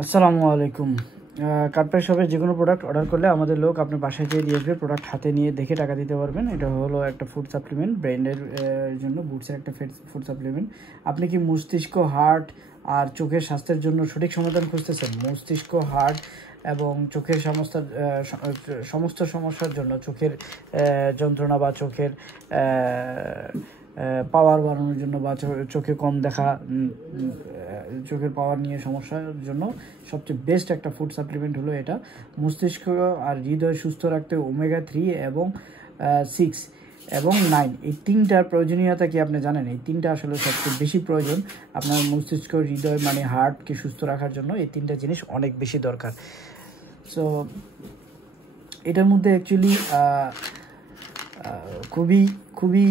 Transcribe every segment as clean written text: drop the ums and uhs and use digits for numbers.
আসসালামু আলাইকুম। কার্ডপ্যাক শপে যে কোনো প্রোডাক্ট অর্ডার করলে আমাদের লোক আপনার বাসায় গিয়ে দিয়ে আসবে, প্রোডাক্ট হাতে নিয়ে দেখে টাকা দিতে পারবেন। এটা হলো একটা ফুড সাপ্লিমেন্ট, ব্রেনের জন্য বুটসের একটা ফুড সাপ্লিমেন্ট। আপনি কি মস্তিষ্ক, হার্ট আর চোখের স্বাস্থ্যের জন্য সঠিক সমাধান খুঁজতেছেন? মস্তিষ্ক, হার্ট এবং চোখের সমস্ত সমস্যার জন্য, চোখের যন্ত্রণা বা চোখের পাওয়ার বাড়ানোর জন্য বা চোখে কম দেখা, চোখের পাওয়ার নিয়ে সমস্যার জন্য সবচেয়ে বেস্ট একটা ফুড সাপ্লিমেন্ট হলো এটা। মস্তিষ্ক আর হৃদয় সুস্থ রাখতে ওমেগা 3 এবং 6 এবং 9 এই তিনটার প্রয়োজনীয়তা কি আপনি জানেন? এই তিনটা আসলে সবচেয়ে বেশি প্রয়োজন আপনার মস্তিষ্ক, হৃদয় মানে হার্টকে সুস্থ রাখার জন্য। এই তিনটা জিনিস অনেক বেশি দরকার। সো এটার মধ্যে অ্যাকচুয়ালি খুবই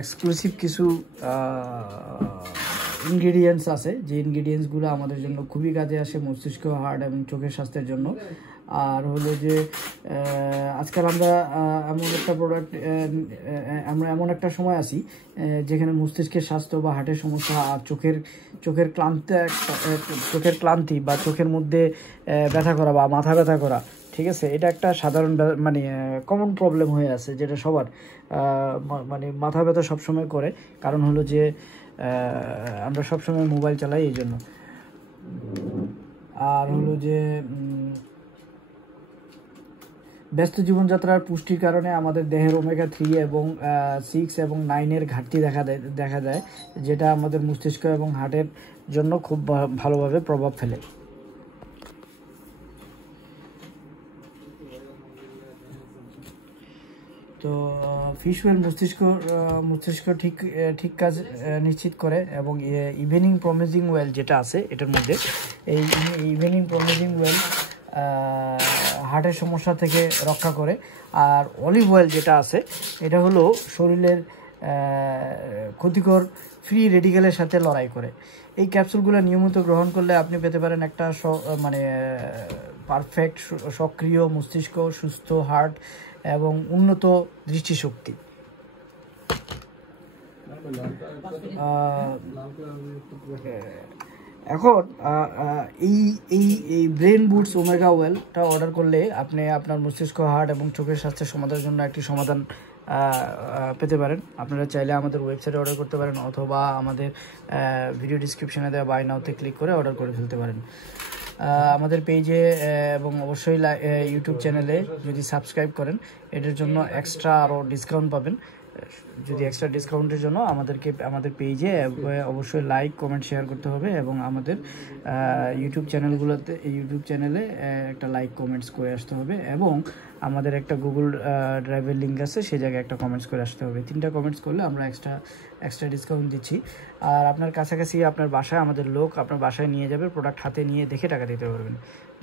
এক্সক্লুসিভ কিছু ইনগ্রেডিয়েন্টস আছে, যে ইনগ্রেডিয়েন্টসগুলো আমাদের জন্য খুবই কাজে আসে মস্তিষ্ক, হার্ট এবং চোখের স্বাস্থ্যের জন্য। আর হলো যে আজকাল আমরা এমন একটা সময় আছি যেখানে মস্তিষ্কের স্বাস্থ্য বা হার্টের সমস্যা আর চোখের ক্লান্তি বা চোখের মধ্যে ব্যথা করা বা মাথা ব্যথা করা, ঠিক আছে, এটা একটা সাধারণ মানে কমন প্রবলেম হয়ে আছে, যেটা সবার মানে মাথা ব্যথা সবসময় করে। কারণ হলো যে আমরা সবসময় মোবাইল চালাই এই জন্য। আর হলো যে ব্যস্ত জীবনযাত্রার পুষ্টির কারণে আমাদের দেহের ওমেগা 3 এবং 6 এবং 9 ঘাটতি দেখা যায়, যেটা আমাদের মস্তিষ্ক এবং হার্টের জন্য খুব ভালোভাবে প্রভাব ফেলে। তো ফিশ ওয়েল মস্তিষ্ক ঠিক কাজ নিশ্চিত করে। এবং ইভিনিং প্রমিজিং ওয়েল যেটা আছে এটার মধ্যে, এই ইভিনিং প্রমিজিং ওয়েল হার্টের সমস্যা থেকে রক্ষা করে। আর অলিভ অয়েল যেটা আছে এটা হলো শরীরের ক্ষতিকর ফ্রি রেডিক্যালের সাথে লড়াই করে। এই ক্যাপসুলগুলো নিয়মিত গ্রহণ করলে আপনি পেতে পারেন একটা মানে পারফেক্ট সক্রিয় মস্তিষ্ক, সুস্থ হার্ট এবং উন্নত দৃষ্টিশক্তি। এখন এই ব্রেন বুটস ওমেগা ওয়েলটা অর্ডার করলে আপনি আপনার মস্তিষ্ক, হার্ট এবং চোখের স্বাস্থ্যের সমাধানের জন্য একটি সমাধান পেতে পারেন। আপনারা চাইলে আমাদের ওয়েবসাইটে অর্ডার করতে পারেন, অথবা আমাদের ভিডিও ডিসক্রিপশনে দেওয়া বাই নাওতে ক্লিক করে অর্ডার করে ফেলতে পারেন। আমাদের পেজে এবং অবশ্যই ইউটিউব চ্যানেলে যদি সাবস্ক্রাইব করেন, এটার জন্য এক্সট্রা আরও ডিসকাউন্ট পাবেন। যদি এক্সট্রা ডিসকাউন্টের জন্য আমাদের পেজে অবশ্যই লাইক, কমেন্ট, শেয়ার করতে হবে এবং আমাদের ইউটিউব চ্যানেলে একটা লাইক, কমেন্টস করে আসতে হবে। এবং আমাদের একটা গুগল ড্রাইভের লিঙ্ক আছে, সেই জায়গায় একটা কমেন্টস করে আসতে হবে। 3টা কমেন্টস করলে আমরা এক্সট্রা ডিসকাউন্ট দিচ্ছি। আর আপনার কাছাকাছি আপনার বাসায় আমাদের লোক আপনার বাসায় নিয়ে যাবে, প্রোডাক্ট হাতে নিয়ে দেখে টাকা দিতে পারবেন।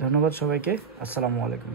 ধন্যবাদ সবাইকে। আসসালামু আলাইকুম।